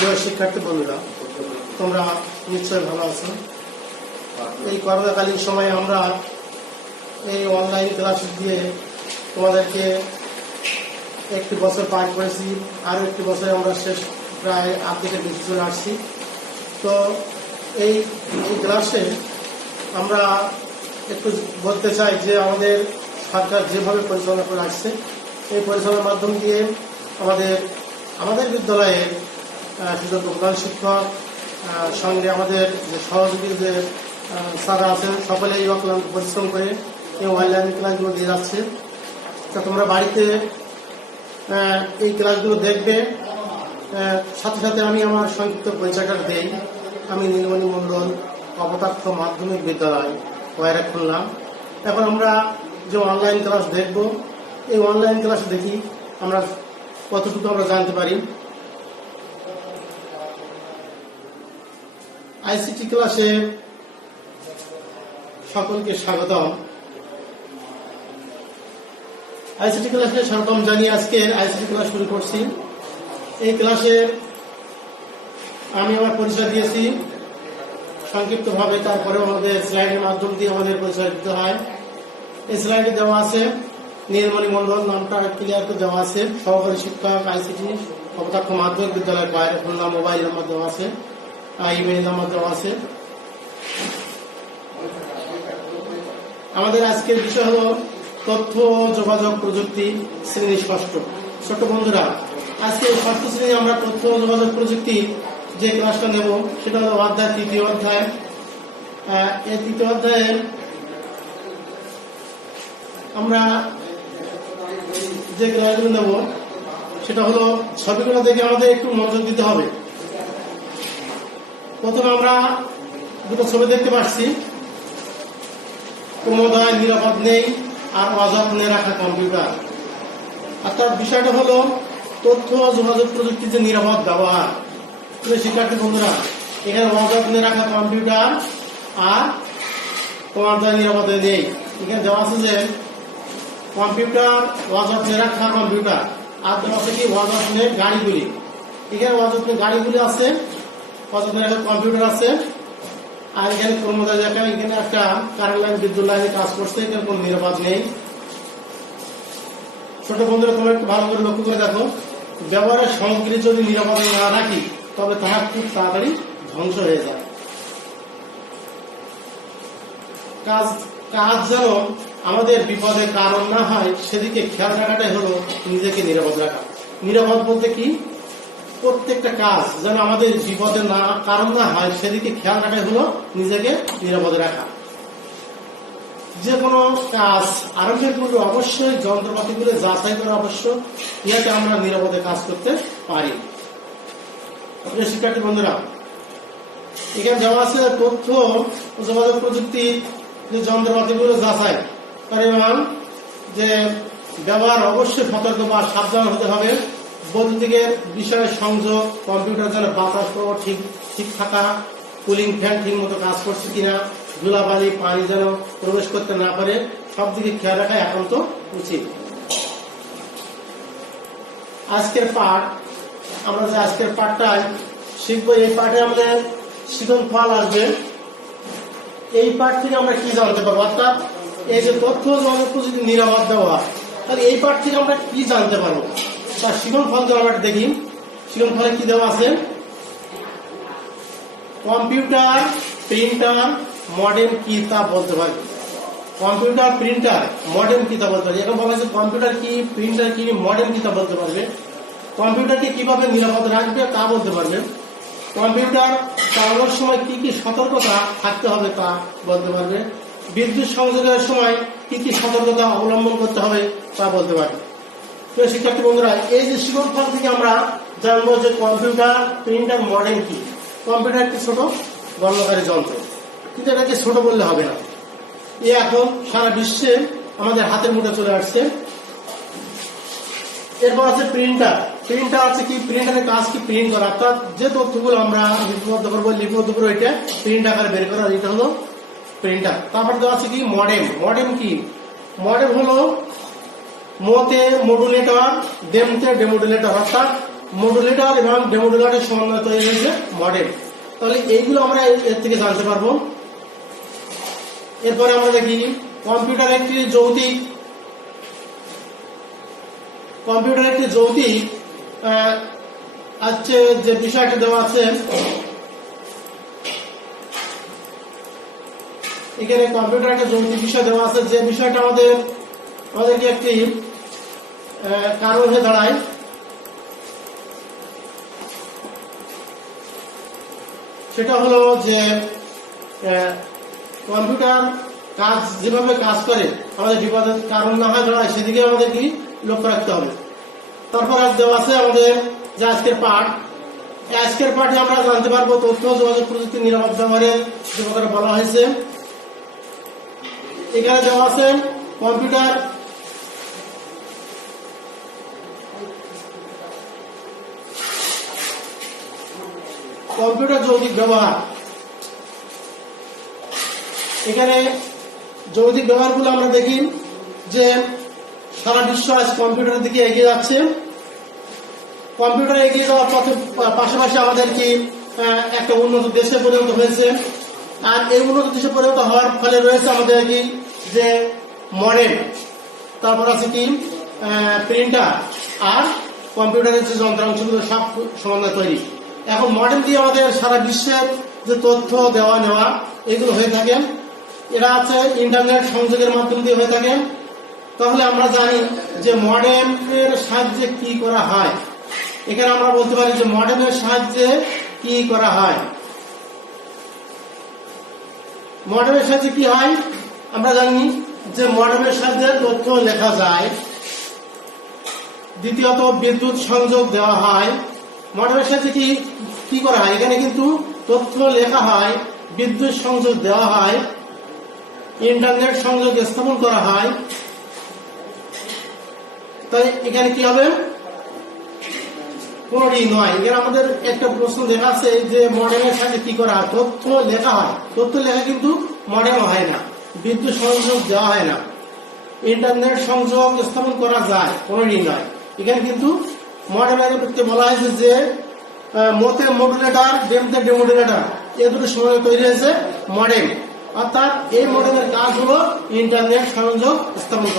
প্রিয় শিক্ষার্থী বন্ধুরা, তোমরা নিশ্চয়ই ভালো আছো। এই করোনাকালীন সময়ে আমরা এই অনলাইন ক্লাস দিয়ে তোমাদেরকে একটি বছর পার করেছি, আরও একটি বছর আমরা শেষ প্রায় আর্ধেকের বেশি চলে আসছি। তো এই ক্লাসে আমরা একটু বলতে চাই যে আমাদের সরকার যেভাবে পরিচালনা করে আসছে, এই পরিচালনার মাধ্যম দিয়ে আমাদের বিদ্যালয়ের শুধু প্রধান শিক্ষক সঙ্গে আমাদের যে সহযোগী যে স্যার আছেন সকলেই অক্লান্ত পরিশ্রম করে এই অনলাইন ক্লাসগুলো দিয়ে যাচ্ছে। তা তোমরা বাড়িতে এই ক্লাসগুলো দেখবে। সাথে সাথে আমি আমার সংক্ষিপ্ত পরিচয়টা দেই। আমি নীলমণি মণ্ডল, কপোতাক্ষ মাধ্যমিক বিদ্যালয় ওয়াইরা খুললাম। এখন আমরা যে অনলাইন ক্লাস দেখব, এই অনলাইন ক্লাস দেখি আমরা কতটুকু আমরা জানতে পারি। আইসিটি ক্লাসে সকলকে স্বাগতম। আইসিটি ক্লাসে স্বাগতম জানিয়ে আজকে আইসিটি ক্লাস শুরু করছি। এই ক্লাসে আমি আমার পরিচয় দিয়েছি সংক্ষিপ্তভাবে, তারপরে আমাদের স্লাইডের মাধ্যম দিয়ে আমাদের পরিচয় দিতে হয়। এই স্লাইডে দেওয়া আছে নীলমণি মণ্ডল, নামটা ক্লিয়ার করে দেওয়া আছে। সহকারী শিক্ষক আইসিটি কপোতাক্ষ মাধ্যমিক বিদ্যালয়ের বাইরে খুলনা, মোবাইল নাম্বার দেওয়া আছে, ইমেইল নাম্বার দেওয়া আছে। আমাদের আজকের বিষয় হলো তথ্য যোগাযোগ প্রযুক্তি, শ্রেণী ষষ্ঠ। ছোট বন্ধুরা, আজকে ষষ্ঠ শ্রেণী আমরা তথ্য যোগাযোগ প্রযুক্তি যে ক্লাসটা নেব সেটা হলো অধ্যায় তৃতীয় অধ্যায়। এই তৃতীয় অধ্যায়ে আমরা যে ক্লাসগুলো নেব সেটা হলো ছবিগুলো দেখে আমাদের একটু মনোযোগ দিতে হবে। প্রথমে আমরা দুটো ছবি দেখতে পাচ্ছি, ক্রমোদয়, নিরাপদ নেই আর অযত্নে রাখা কম্পিউটার। আর তার বিষয়টা হলো তথ্য যোগাযোগ প্রযুক্তির যে নিরাপদ ব্যবহার। শিক্ষার্থী বন্ধুরা, এখানে অযত্নে রাখা কম্পিউটার আর ক্রমোদয় নিরাপদে নেই। এখানে দেওয়া আছে যে কম্পিউটার অযত্নে রাখা কম্পিউটার, আর দেওয়া আছে কি অযত্নে গাড়িগুলি। এখানে অযত্নে গাড়িগুলি আছে, অযত্নে রাখা কম্পিউটার আছে, আর এখানে ক্রমোদয় দেখা, এখানে একটা কারেন্ট লাইন, বিদ্যুৎ লাইনে কাজ করছে, এখানে কোন নিরাপদ নেই। ছোট বন্ধুরা, তোমরা একটু ভালো করে লক্ষ্য করে দেখো, ব্যবহারের সামগ্রী যদি নিরাপদ না রাখি তবে তাহা খুব তাড়াতাড়ি ধ্বংস হয়ে যায়। কাজ যেন আমাদের বিপদের কারণ না হয় সেদিকে খেয়াল রাখাটাই হলো নিজেকে নিরাপদ রাখা। নিরাপদ বলতে কি, প্রত্যেকটা কাজ যেন আমাদের বিপদের কারণ না হয় সেদিকে খেয়াল রাখাই হলো নিজেকে নিরাপদে রাখা। যে কোনো কাজ আরম্ভের পূর্বে অবশ্যই যন্ত্রপাতিগুলো যাচাই করা আবশ্যক, ইয়াতে আমরা নিরাপদে কাজ করতে পারি। শিক্ষার্থী বন্ধুরা, এখানে দেওয়া আছে তথ্য যোগাযোগ প্রযুক্তির যে যন্ত্রপাতিগুলো যাচাই পরিমাণ যে ব্যবহার অবশ্যই সতর্ক বা সাবধান হতে হবে। বৈদ্যুতিকের বিষয়ে সংযোগ, কম্পিউটার যেন বাতাস প্রবাহ ঠিক থাকা, কুলিং ফ্যান ঠিক মতো কাজ করছে কিনা, ধুলাবালি পানি যেন প্রবেশ করতে না পারে, সব দিকে খেয়াল রাখা একান্ত উচিত। আজকের পাঠ, আমরা যে আজকের পাঠটাই শিখবো, এই পাঠে আমাদের শিখন ফল আসবে। এই পাঠ থেকে আমরা কি জানতে পারবো, অর্থাৎ এই যে তথ্য যোগাযোগ প্রযুক্তির নিরাপদ ব্যবহার, তাহলে এই পাঠ থেকে আমরা কি জানতে পারবো তার শিখন ফল আমরা দেখি। শিখন ফলে কি দেওয়া আছে, কম্পিউটার, প্রিন্টার, মডেম কি তা বলতে পারবে। কম্পিউটার, প্রিন্টার, মডেম কি তা বলতে পারবে। এখন বলা হয়েছে কম্পিউটার কি, প্রিন্টার কি, মডেম কি তা বলতে পারবে। কম্পিউটারকে কিভাবে নিরাপদ রাখবে তা বলতে পারবে। কম্পিউটার চালানোর সময় কি কি সতর্কতা থাকতে হবে তা বলতে পারবে। বিদ্যুৎ সংযোগের সময় কি কি সতর্কতা অবলম্বন করতে হবে তা বলতে পারবে। তো শিক্ষার্থী বন্ধুরা, এই যে শিখন ফল থেকে আমরা জানবো যে কম্পিউটার, প্রিন্টার, মডেম কি। কম্পিউটার একটি ছোট গণনাকারী যন্ত্র, কিন্তু এটাকে ছোট বললে হবে না। এ এখন সারা বিশ্বে আমাদের হাতের মুঠে চলে আসছে। এরপর আছে প্রিন্টার। প্রিন্টার আছে কি, প্রিন্টারের কাজ কি, প্রিন্ট করা, অর্থাৎ যে তথ্যগুলো আমরা লিপিবদ্ধ করবো, লিপিবদ্ধ করে এটা প্রিন্ট আকারে বের করা, এটা হলো প্রিন্টার। তারপর দেওয়া আছে কি মডেম। মডেম কি, মডেম হলো মতে মডুলেটর, ডেমতে ডেমোডুলেটর, অর্থাৎ মডুলেটর এবং ডেমোডুলেটরের সমন্বয়ে তৈরি হয়েছে মডেম। তাহলে এইগুলো আমরা এর থেকে জানতে পারবো। এরপরে আমরা দেখি কম্পিউটার একটি যৌতিক আজকে যে বিষয়টা দেওয়া আছে এখানে, কম্পিউটার একটা যৌতিক বিষয় দেওয়া আছে, যে বিষয়টা আমাদেরকে একটি কারণ হয়ে দাঁড়ায়। সেটা হলো যে কম্পিউটার যেভাবে কাজ করে আমাদের বিপদের কারণ না হয় দাঁড়ায়, সেদিকে আমাদের কি লক্ষ্য রাখতে হবে। তারপর আজ দেওয়া আছে আমাদের যে আজকের পাঠে আমরা জানতে পারবো তথ্য যোগাযোগ প্রযুক্তির নিরাপদ ব্যবহারের যে কথা বলা হয়েছে। এখানে দেওয়া আছে কম্পিউটার যৌতিক ব্যবহার। এখানে যৌতিক ব্যবহারগুলো আমরা দেখি যে সারা বিশ্ব আজ কম্পিউটারের দিকে এগিয়ে যাচ্ছে। কম্পিউটার এগিয়ে যাওয়ার পথে পাশাপাশি আমাদের কি একটা উন্নত দেশে পরিণত হয়েছে। আর এই উন্নত দেশে পরিণত হওয়ার ফলে রয়েছে আমাদের কি যে মডেম, তারপর আছে কি প্রিন্টার, আর কম্পিউটারের যে যন্ত্রাংশগুলো সব সমন্বয়ে তৈরি। এখন মডেম দিয়ে আমাদের সারা বিশ্বের যে তথ্য দেওয়া নেওয়া এগুলো হয়ে থাকে। এরা আছে ইন্টারনেট সংযোগের মাধ্যম দিয়ে হয়ে থাকে। তাহলে আমরা জানি যে মডেমের সাহায্যে কি করা হয়। এখানে আমরা বলতে পারি যে মডেমের সাহায্যে কি করা হয়। মডেমের সাহায্যে কি হয় আমরা জানি যে মডেমের সাহায্যে তথ্য লেখা যায়। দ্বিতীয়ত বিদ্যুৎ সংযোগ দেওয়া হয়। মডেমের সাহায্যে কি করা হয়, এখানে কিন্তু তথ্য লেখা হয়, বিদ্যুৎ সংযোগ দেওয়া হয়, ইন্টারনেট সংযোগ স্থাপন করা হয়। তাই এখানে কি হবে, কোনটি নয়। এখানে আমাদের একটা প্রশ্ন দেখা আছে যে মডেমের সাথে কি করা হয়, তথ্য লেখা হয়। তথ্য লেখা কিন্তু মডেমও হয় না, বিদ্যুৎ সংযোগ দেওয়া হয় না, ইন্টারনেট সংযোগ স্থাপন করা যায়, কোনটি নয়। এখানে কিন্তু মডেমের ক্ষেত্রে বলা হয়েছে যে মতে মডুলেটর, ডেমতে ডেমোডুলেটর, এ দুটো সময় তৈরি হয়েছে মডেম। অর্থাৎ এই মডেমের কাজ হলো ইন্টারনেট সংযোগ স্থাপন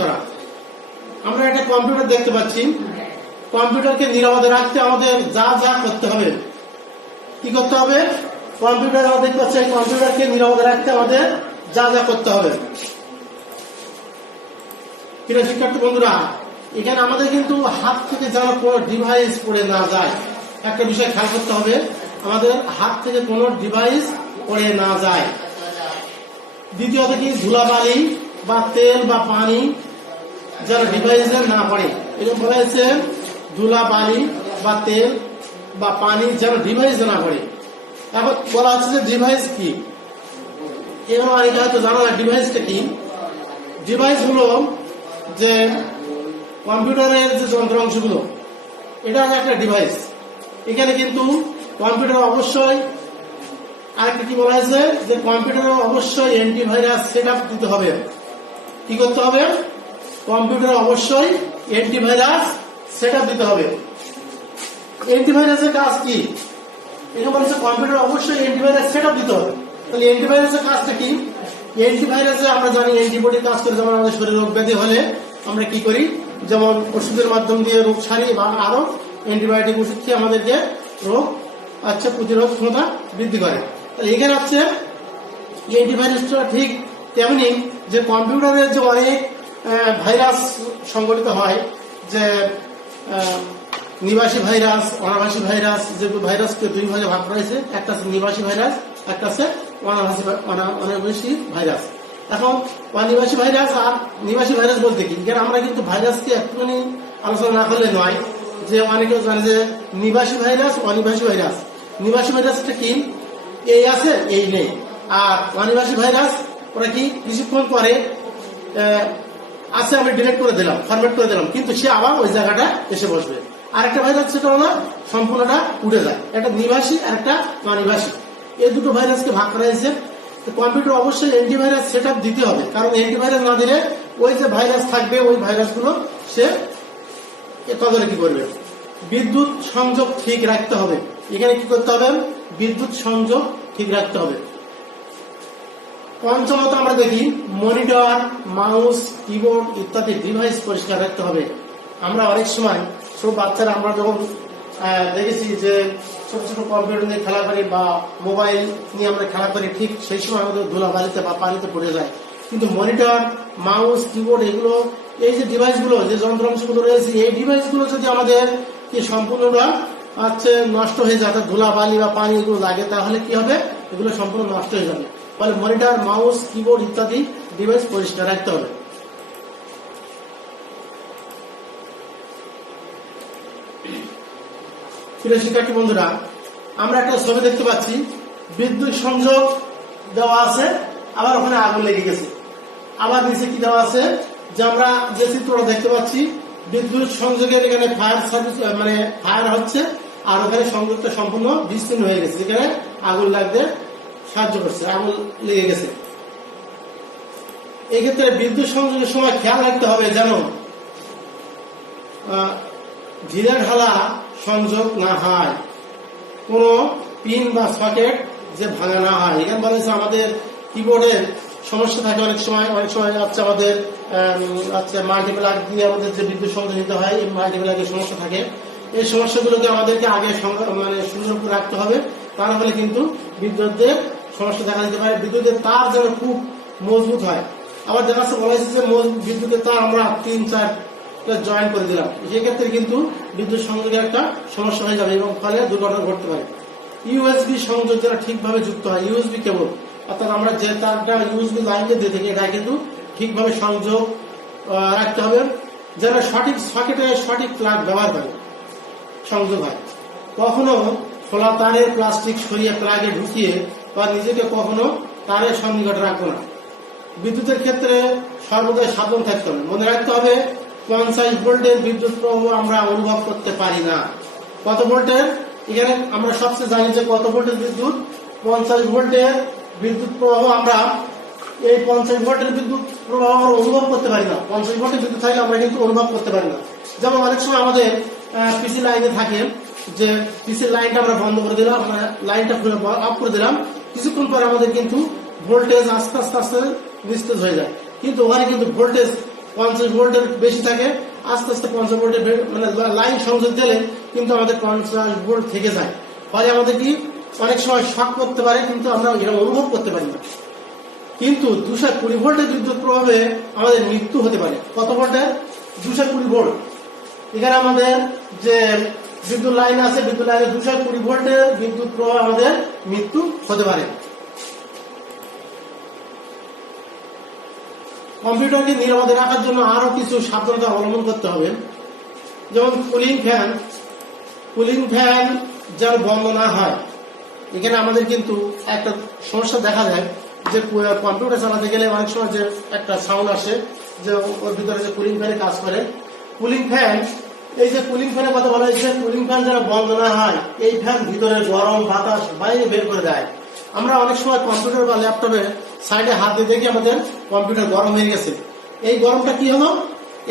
করা। আমরা একটা কম্পিউটার দেখতে পাচ্ছি। কম্পিউটারকে নিরাপদে রাখতে আমাদের যা যা করতে হবে, কি করতে হবে, কম্পিউটার আমাদের কাছে কম্পিউটারকে নিরাপদে রাখতে আমাদের যা যা করতে হবে। প্রিয় শিক্ষার্থী বন্ধুরা, এখানে আমাদের কিন্তু হাত থেকে যেন কোনো ডিভাইস পড়ে না যায়, একটা বিষয় খেয়াল করতে হবে, আমাদের হাত থেকে কোনো ডিভাইস পড়ে না যায়। দ্বিতীয়ত কি ধুলাবালি বা তেল বা পানি যেন ডিভাইসে না পড়ে। এরকম বলা হয়েছে ধুলাবালি বা তেল বা পানি যেন ডিভাইসে না পড়ে। এখন বলা হচ্ছে যে ডিভাইস কি, এগুলো অনেকে হয়তো জানো না ডিভাইসটা কি। ডিভাইস হলো যে কম্পিউটারের যে যন্ত্রাংশগুলো, এটা একটা ডিভাইস। এখানে কিন্তু কম্পিউটার অবশ্যই আরেকটা কি বলা হয়েছে যে কম্পিউটারে অবশ্যই অ্যান্টিভাইরাস সেটআপ দিতে হবে। কি করতে হবে, কম্পিউটারে অবশ্যই অ্যান্টিভাইরাস সেটআপ দিতে হবে। অ্যান্টিভাইরাসের কাজ কি, এটা বলছে কম্পিউটারে অবশ্যই অ্যান্টিভাইরাস সেটআপ দিতে হবে। তাহলে অ্যান্টিভাইরাসের কাজটা কি, অ্যান্টিভাইরাসে আমরা জানি অ্যান্টিবডি কাজ করে। যেমন আমাদের শরীরে রোগ ব্যাধি হলে আমরা কি করি, যেমন ওষুধের মাধ্যম দিয়ে রোগ সারি বা আরো অ্যান্টিবায়োটিক ওষুধ খেয়ে আমাদেরকে রোগ প্রতিরোধ ক্ষমতা বৃদ্ধি করে। এখানে হচ্ছে অ্যান্টিভাইরাসটা ঠিক তেমনি যে কম্পিউটারের যে অনেক ভাইরাস সংগঠিত হয়, যে নিবাসী ভাইরাস, অনাবাসী ভাইরাস, যে ভাইরাসকে দুই ভাগে ভাগ করা হয়েছে, একটা আছে নিবাসী ভাইরাস, একটা আছে অনাবাসী ভাইরাস। এখন অনিবাসী ভাইরাস আর নিবাসী ভাইরাস বলতে কি, আমরা কিন্তু ভাইরাসকে একটুখানি আলোচনা না করলে নয়, যে অনেকেও জানে যে নিবাসী ভাইরাস, অনিবাসী ভাইরাস। নিবাসী ভাইরাসটা কি, এই আছে এই নেই। আর অনিবাসী ভাইরাস ওরা কি কিছুক্ষণ পরে আছে আমরা ডিলেট করে দিলাম, ফরম্যাট করে দিলাম, কিন্তু সে আবার ওই জায়গাটা এসে বসবে। আরেকটা ভাইরাস সেটা হলো সম্পূর্ণটা উঠে যায়। একটা নিবাসী আর একটা অনিবাসী, এই দুটো ভাইরাসকে ভাগ করা হয়েছে। কম্পিউটার অবশ্যই অ্যান্টিভাইরাস সেটআপ দিতে হবে, কারণ অ্যান্টিভাইরাস না দিলে ওই যে ভাইরাস থাকবে ওই ভাইরাসগুলো সে তদারকি করবে। বিদ্যুৎ সংযোগ ঠিক রাখতে হবে। এখানে কি করতে হবে? বিদ্যুৎ সংযোগ ঠিক রাখতে হবে। পঞ্চমত আমরা দেখি মনিটর, মাউস, কিবোর্ড ইত্যাদি ডিভাইস পরিষ্কার রাখতে হবে। আমরা অনেক সময় সব বাচ্চারা আমরা যখন দেখেছি যে ছোট ছোট কম্পিউটার নিয়ে খেলা করি বা মোবাইল নিয়ে আমরা খেলা করি, ঠিক সেই সময় আমাদের ধুলাবালিতে বা পানিতে পড়ে যায়। কিন্তু মনিটর, মাউস, কিবোর্ড এগুলো এই যে ডিভাইসগুলো, যে যন্ত্রাংশগুলো রয়েছে, এই ডিভাইসগুলো যদি আমাদের কি সম্পূর্ণটা নষ্ট হয়ে যায়, ধুলাবালি বা পানি এগুলো লাগে, তাহলে কি হবে? এগুলো সম্পূর্ণ নষ্ট হয়ে যাবে। ফলে মনিটর, মাউস, কিবোর্ড ইত্যাদি ডিভাইস পরিষ্কার রাখতে হবে। প্রিয় শিক্ষার্থী বন্ধুরা, আমরা একটা ছবি দেখতে পাচ্ছি, বিদ্যুৎ সংযোগ দেওয়া আছে, আবার ওখানে আগুন লেগে গেছে। আবার নিচে কি দেওয়া আছে, যে আমরা যে চিত্রটা দেখতে পাচ্ছি, বিদ্যুৎ সংযোগের এখানে ফায়ার সার্ভিস মানে ফায়ার হচ্ছে, আর ওখানে সংযোগটা সম্পূর্ণ বিচ্ছিন্ন হয়ে গেছে, যেখানে আগুন লাগতে সাহায্য করছে, আগুন লেগে গেছে। এক্ষেত্রে বিদ্যুৎ সংযোগের সময় খেয়াল রাখতে হবে যেন ঢিলা ঢালা সংযোগ না হয়, কোনো পিন বা সকেট যে ভাঙা না হয়। এখানে বলেছে আমাদের কিবোর্ডের সমস্যা থাকে অনেক সময় আমাদের মাল্টিপ্লাগ দিয়ে আমাদের যে বিদ্যুৎ সংযোগ নিতে হয়, এই মাল্টিপ্লাগের সমস্যা থাকে। এই সমস্যাগুলোকে আমাদেরকে আগে সুন্দর করে রাখতে হবে, তা না হলে কিন্তু বিদ্যুতের সমস্যা দেখা দিতে পারে। বিদ্যুতের তার যেন খুব মজবুত হয়। আবার দেখা যাচ্ছে বলা হয়েছে যে বিদ্যুতের তার আমরা 3-4 জয়েন করে দিলাম, সেক্ষেত্রে কিন্তু বিদ্যুৎ সংযোগের একটা সমস্যা হয়ে যাবে এবং ফলে দুর্ঘটনা ঘটতে পারে। ইউএসবি সংযোগ যারা ঠিকভাবে যুক্ত হয়, ইউএসবি কেবল, অর্থাৎ আমরা যে তারটা ইউএসবি লাইনকে দিয়ে থাকি, এটা কিন্তু ঠিকভাবে সংযোগ রাখতে হবে, যেন সঠিক সকেটে সঠিক প্লাগ ব্যবহার করে সংযোগ হয়। কখনো খোলা তারের প্লাস্টিক সরিয়ে প্লাগে ঢুকিয়ে বা নিজেকে কখনো তারের সন্নিকটে রাখবো না। বিদ্যুতের ক্ষেত্রে সর্বদাই সাবধান থাকতে হবে। মনে রাখতে হবে 50 ভোল্টের বিদ্যুৎ প্রবাহ আমরা অনুভব করতে পারি না। কত ভোল্টের? এখানে আমরা সবচেয়ে জানি যে কত ভোল্টের বিদ্যুৎ, 50 ভোল্টের বিদ্যুৎ প্রবাহ আমরা এই 50 ভোল্টের বিদ্যুৎ প্রবাহ আমরা অনুভব করতে পারি না। 50 ভোল্টের বিদ্যুৎ থাকলে আমরা কিন্তু অনুভব করতে পারি না। যেমন অনেক সময় আমাদের পিসি লাইনে থাকে যে পিসির লাইনটা আমরা বন্ধ করে দিলাম, আমরা লাইনটা অফ করে দিলাম, কিছুক্ষণ পরে আমাদের কিন্তু ভোল্টেজ আস্তে আস্তে আস্তে নিস্তেজ হয়ে যায়। কিন্তু ওখানে কিন্তু ভোল্টেজ 50 ভোল্টের বেশি থাকে, আস্তে আস্তে 50 ভোল্টের মানে লাইন সংযোগ দিলে কিন্তু আমাদের 50 ভোল্ট থেকে যায়। ফলে আমাদের কি অনেক সময় শক করতে পারে, কিন্তু আমরা এরকম অনুভব করতে পারি না। কিন্তু 220 ভোল্টের বিদ্যুৎ প্রভাবে আমাদের মৃত্যু হতে পারে। কত ভোল্টের? 220 ভোল্ট। এখানে আমাদের যে বিদ্যুৎ লাইন আছে, বিদ্যুৎ লাইনে 220 ভোল্টের বিদ্যুৎ প্রভাবে আমাদের মৃত্যু হতে পারে। কম্পিউটারকে নিরাপদে রাখার জন্য আরো কিছু সাবধানতা অবলম্বন করতে হবে। যেমন কুলিং ফ্যান যেন বন্ধ না হয়। এখানে আমাদের কিন্তু একটা সমস্যা দেখা যায় যে কম্পিউটার চালাতে গেলে অনেক সময় যে একটা সাউন্ড আসে, যে ওর ভিতরে যে কুলিং ফ্যানে কাজ করে। কুলিং ফ্যান, এই যে কুলিং ফ্যানের কথা বলা হয়েছে, কুলিং ফ্যান যেন বন্ধ না হয়, এই ফ্যান ভিতরে গরম বাতাস বাইরে বের করে দেয়। আমরা অনেক সময় কম্পিউটার বা ল্যাপটপে সাইডে হাত দিয়ে দেখি আমাদের কম্পিউটার গরম হয়ে গেছে। এই গরমটা কি হলো?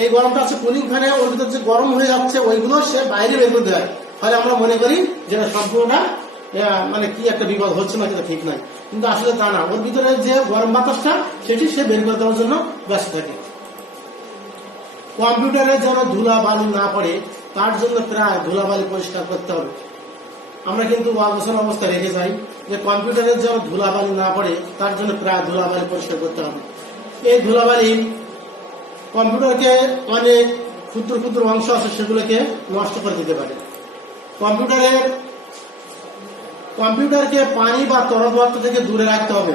এই গরমটা আছে কুলিং ফ্যানে, ওর ভিতরে যে গরম হয়ে যাচ্ছে ওইগুলো সে বাইরে বের করে দেয়। ফলে আমরা মনে করি যে সম্পূর্ণটা মানে কি একটা বিপদ হচ্ছে না, সেটা ঠিক নাই, কিন্তু আসলে তা না। ওর ভিতরে যে গরম বাতাসটা সেটি সে বের করে দেওয়ার জন্য ব্যস্ত থাকে। কম্পিউটারে যেন ধুলাবালি না পড়ে তার জন্য প্রায় ধুলাবালি পরিষ্কার করতে হবে। আমরা কিন্তু অগোছালো অবস্থা রেখে যাই, যে কম্পিউটারের যেন ধুলাবালি না পড়ে তার জন্য প্রায় ধুলাবালি পরিষ্কার করতে হবে। এই ধুলাবালি কম্পিউটারকে অনেক ক্ষুদ্র ক্ষুদ্র অংশ আছে সেগুলোকে নষ্ট করে দিতে পারে। কম্পিউটারকে পানি বা তরল পদার্থ থেকে দূরে রাখতে হবে।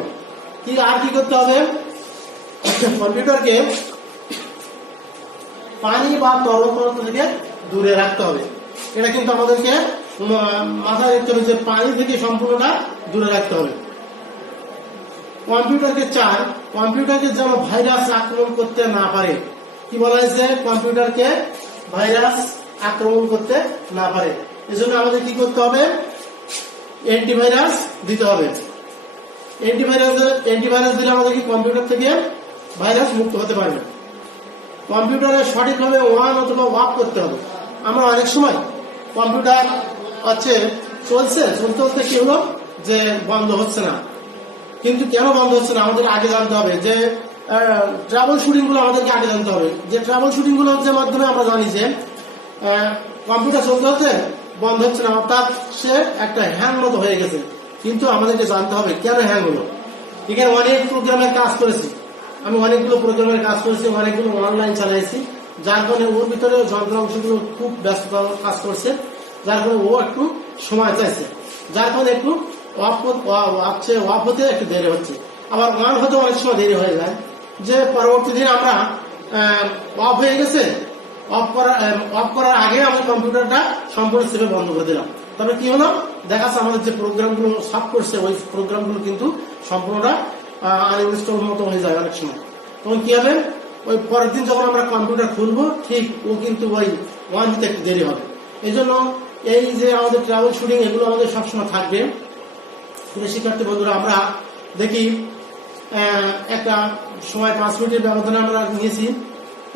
আর কি করতে হবে? কম্পিউটারকে পানি বা তরল পদার্থ থেকে দূরে রাখতে হবে। এটা কিন্তু আমাদেরকে মাথায় রাখতে হবে যে পানি থেকে সম্পূর্ণটা দূরে রাখতে হবে। কম্পিউটারকে যেন ভাইরাস আক্রমণ করতে না পারে। কি বলা হয়েছে? কম্পিউটারকে ভাইরাস আক্রমণ করতে না পারে। এজন্য আমাদের কি করতে হবে? অ্যান্টিভাইরাস দিতে হবে। অ্যান্টিভাইরাস দিলে আমাদের কি কম্পিউটার থেকে ভাইরাস মুক্ত হতে পারবে। কম্পিউটারে সঠিকভাবে অন অথবা অফ করতে হবে। আমরা অনেক সময় কম্পিউটার হচ্ছে চলতে চলতে কি হলো যে বন্ধ হচ্ছে না, কিন্তু কেন বন্ধ হচ্ছে না আমাদের আগে জানতে হবে। যে ট্রাবল শুটিং গুলো আমাদেরকে আগে জানতে হবে। যে ট্রাবল শুটিং গুলোর যে মাধ্যমে আমরা জানি যে কম্পিউটার চলতে হচ্ছে বন্ধ হচ্ছে না, অর্থাৎ সে একটা হ্যাং মতো হয়ে গেছে, কিন্তু আমাদেরকে জানতে হবে কেন হ্যাং হলো। এখানে অনেক প্রোগ্রামের কাজ করেছি আমি, অনেকগুলো প্রোগ্রামের কাজ করেছি, অনেকগুলো অনলাইন চালাইছি, যার কারণে ওর ভিতরে যন্ত্রাংশগুলো খুব ব্যস্ততা কাজ করছে, যার কারণে ও একটু সময় চাইছে, যার কারণে একটু অফ হতে একটু দেরি হচ্ছে। আবার অন হতে অনেক সময় দেরি হয়ে যায়, যে পরবর্তী দিন আমরা অফ হয়ে গেছে, অফ করার আগে আমরা কম্পিউটারটা সম্পূর্ণ সেভে বন্ধ করে দিলাম। তবে কি হলো, দেখা যাচ্ছে আমাদের যে প্রোগ্রামগুলো সাফ করছে ওই প্রোগ্রামগুলো কিন্তু সম্পূর্ণটা আনইনস্টল মতো হয়ে যায় অনেক সময়। তখন কি হবে, ওই পরের দিন যখন আমরা কম্পিউটার খুলবো ঠিক ও কিন্তু ওই ওয়ান হতে একটু দেরি হবে। এই জন্য এই যে আমাদের ট্রাভেল শুটিং এগুলো আমাদের সবসময় থাকবে। শিক্ষার্থী বন্ধুরা, আমরা দেখি একটা সময় 5 মিনিটের ব্যবধানে আমরা নিয়েছি।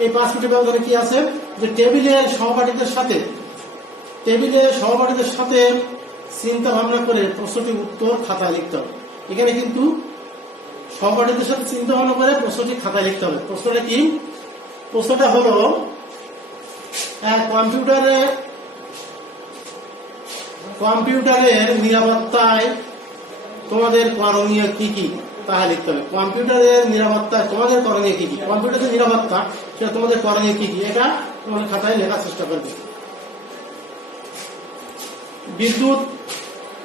এই 5 মিনিটের ব্যবধানে কি আছে, যে টেবিলের সহপাঠীদের সাথে চিন্তা ভাবনা করে প্রশ্নটির উত্তর খাতায় লিখতে হবে। এখানে কিন্তু সহপাঠীদের সাথে চিন্তা ভাবনা করে প্রশ্নটি খাতায় লিখতে হবে। প্রশ্নটা কি, প্রশ্নটা হলো কম্পিউটারের নিরাপত্তায় তোমাদের করণীয় কি কি তা লিখতে হবে। কম্পিউটারের নিরাপত্তায় তোমাদের করণীয় কি কি, কম্পিউটারের নিরাপত্তা সেটা তোমাদের করণীয় কি কি, এটা তোমাদের খাতায় লেখার চেষ্টা করবে। বিদ্যুৎ,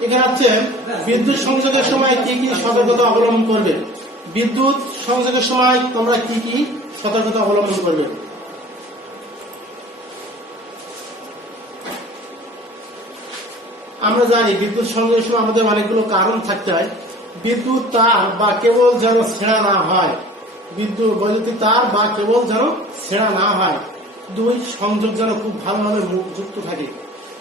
এখানে আছে বিদ্যুৎ সংযোগের সময় কি কি সতর্কতা অবলম্বন করবে। বিদ্যুৎ সংযোগের সময় তোমরা কি কি সতর্কতা অবলম্বন করবে। আমরা জানি বিদ্যুৎ সংযোগের সময় আমাদের অনেকগুলো কারণ থাকতে হয়। বিদ্যুৎ তার বা কেবল যেন ছেঁড়া না হয়, বৈদ্যুতিক তার বা কেবল যেন ছেঁড়া না হয়। 2, সংযোগ যেন খুব ভালোভাবে যুক্ত থাকে।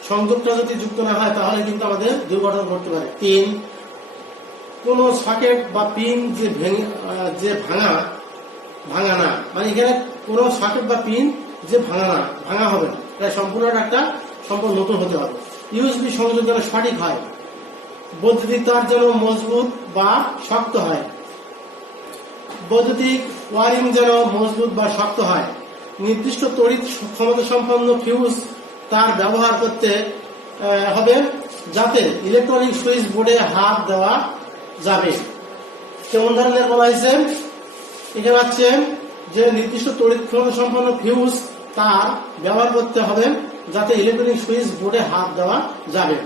সংযোগটা যদি যুক্ত না হয় তাহলে কিন্তু আমাদের দুর্ঘটনা ঘটতে পারে। 3, কোন সকেট বা পিন যে ভাঙা না, মানে এখানে কোন সকেট বা পিন যে ভাঙা হবে না, এটা সম্পূর্ণ নতুন হতে হবে। ইউএসবি সংযোগ যেন সঠিক হয়। বৈদ্যুতিক তার যেন মজবুত বা শক্ত হয়। বৈদ্যুতিক ওয়ারিং যেন মজবুত বা শক্ত হয়। নির্দিষ্ট তড়িৎ ক্ষমতা সম্পন্ন ফিউজ তার ব্যবহার করতে হবে যাতে ইলেকট্রনিক সুইচ বোর্ডে হাত দেওয়া যাবে। কেমন ধরনের বলা হয়েছে, এখানে আছে যে নির্দিষ্ট তড়িৎ ক্ষমতা সম্পন্ন ফিউজ তার ব্যবহার করতে হবে যাতে ইলেকট্রনিক সুইচ বোর্ডে হাত দেওয়া যাবে।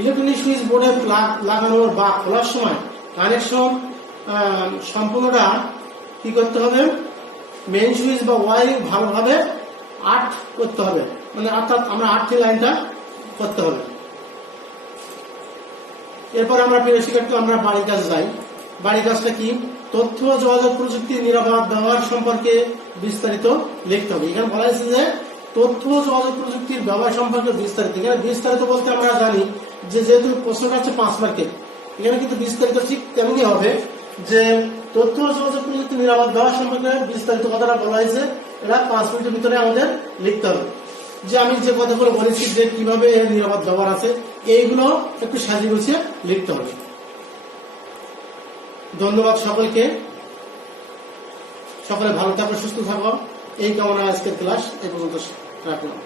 ইলেকট্রনিক সুইচ বোর্ডে প্লাগ লাগানোর বা খোলার সময় কানেকশন সম্পূর্ণটা কি করতে হবে, মেইন সুইচ বা ওয়ারিং ভালোভাবে আট করতে হবে, মানে অর্থাৎ আমরা 8টি লাইনটা করতে হবে। এরপর আমরা প্রিয় শিক্ষার্থী আমরা বাড়ির কাজ যাই। বাড়ির কাজটা কি, তথ্য যোগাযোগ প্রযুক্তির নিরাপদ ব্যবহার সম্পর্কে বিস্তারিত লিখতে হবে। এখানে বলা হয়েছে যে তথ্য যোগাযোগ প্রযুক্তির ব্যবহার সম্পর্কে বিস্তারিত। এখানে বিস্তারিত বলতে আমরা জানি যে যেহেতু প্রশ্নটা হচ্ছে 5 মার্কের, এখানে কিন্তু বিস্তারিত ঠিক তেমনি হবে যে তথ্য যোগাযোগ প্রযুক্তির নিরাপদ ব্যবহার সম্পর্কে বিস্তারিত কথাটা বলা হয়েছে, এটা 5 মিনিটের ভিতরে আমাদের লিখতে হবে। যে আমি যে কথাগুলো বলেছি যে কিভাবে এর নিরাপদ ব্যবহার আছে, এইগুলো একটু সাজিয়ে গুছিয়ে লিখতে হবে। ধন্যবাদ সকলকে, সকলে ভালো থাকো, সুস্থ থাকো, এই কামনা আজকের ক্লাস এই পর্যন্ত রাখলাম।